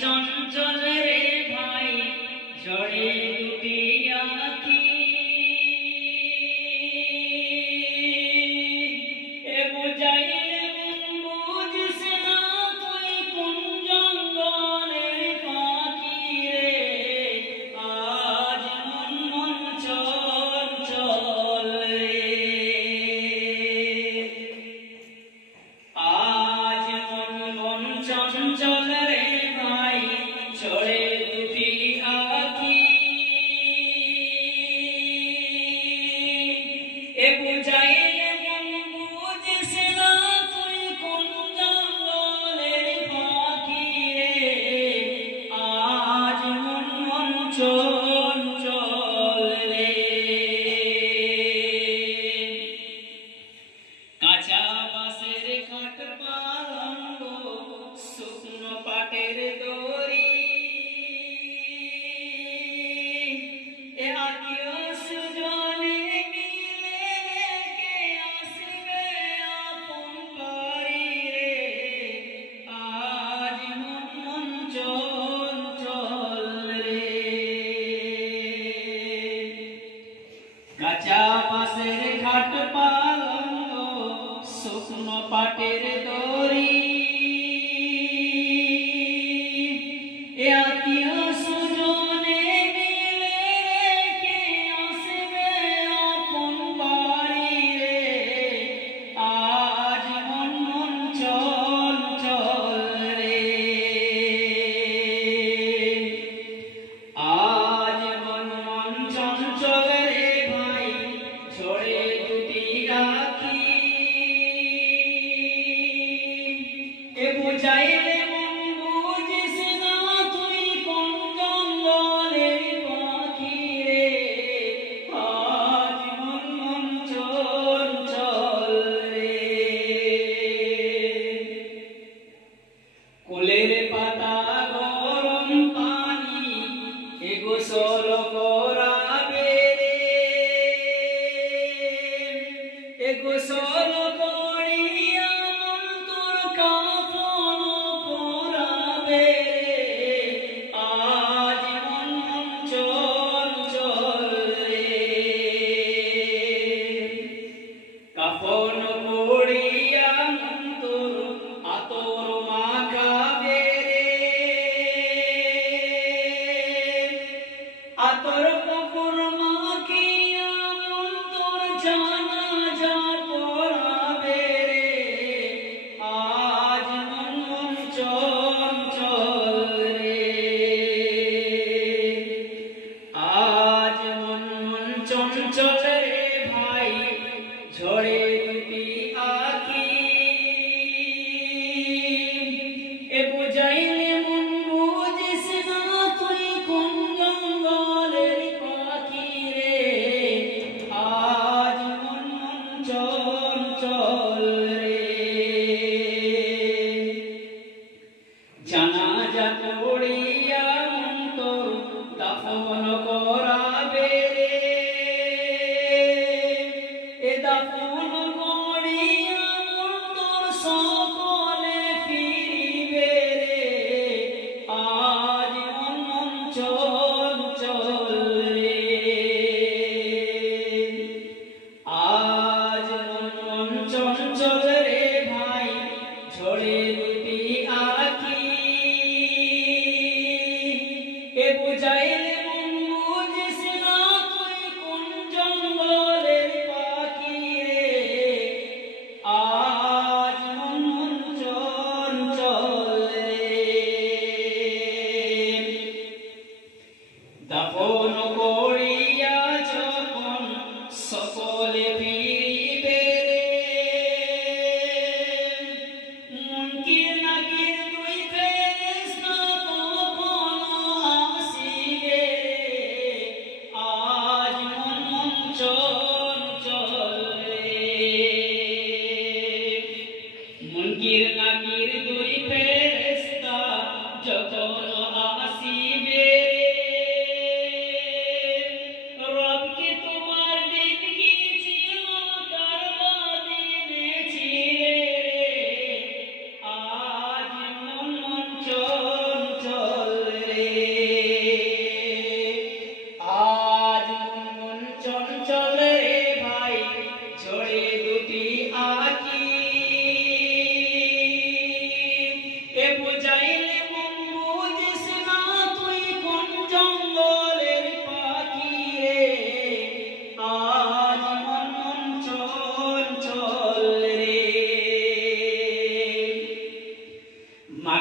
চঞ্চল রে ভাই ঝড়ে দুটি আঁখি এ বুঝাইলে বুঝিস না তুই কোন জঙ্গলের পাখি রে আজ মন চঞ্চল রে আজ মন চঞ্চল রে ভাই ঝড়ে দুটি আঁখি এ বুঝাইলে বুঝিস না তুই কোন জঙ্গলের পাখি রে আজ মন চঞ্চল রে কাঁচা বাঁশের খাট পালঙ্ক শুকনো পাটের দড়ি এ আত্মীয় সুজনে মিলে কে আসবে আপন বাড়ি রে আজ মন চঞ্চল রে কাঁচা বাঁশের ঘাট পালঙ্ক শুকনো পাটের দড়ি এ আত্মীয় সুজনে মিলে কে আসবে আপন বাড়ি রে আজ মন চঞ্চল রে আজ মন চঞ্চল রে ভাই ঝড়ে দুটি আঁখি এ বুঝাইলে বুঝিস না তুই কোন জঙ্গলের পাখি রে আজ মন চঞ্চল রে কোলের পাতা গরম পানি এ গোসল করাবে রে এ গোসল করিয়া মন তোর কাফন পরাবে রে আজ মন চঞ্চল রে কাফন পড়িয়া মন তোর আতর মাখাবে রে আতর কাপড় মাখিয়া মন তোর জানাজা পড়াবে রে আজ মন চঞ্চল রে আজ মন চঞ্চল রে ভাই ঝড়ে দুটি আঁখি এ বুঝাইলে বুঝিস না তুই কোন জঙ্গলের পাখি রে আজ মন চঞ্চল রে জানাজা পড়িয়া মন তোর দাফন করাবে রে এ দাফন করিয়া মন তোর সকলে ফিরিবে রে আজ মন চঞ্চল রে আজ মন চঞ্চল রে ভাই ঝড়ে দুটি আঁখি এ বুঝাইলে বুঝিস না তুই কোন জঙ্গলের পাখি রে আজ মন চঞ্চল রে দাফন করিয়া যখন সকলে ফিরিবে রে মুনকির নাকির দুই ফেরেশতা তখন আসিবে রে আজ মন চঞ্চল রে মুনকির নাকির দুই ফেরেশতা যখন আসিবে রবকে তোমার দিন কি ছিল কারবা দিনে ছিলে রে আজ মন চঞ্চল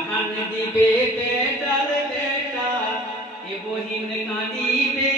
জাহান দিবে বেটার বেটা এ বহিন কাঁদিবে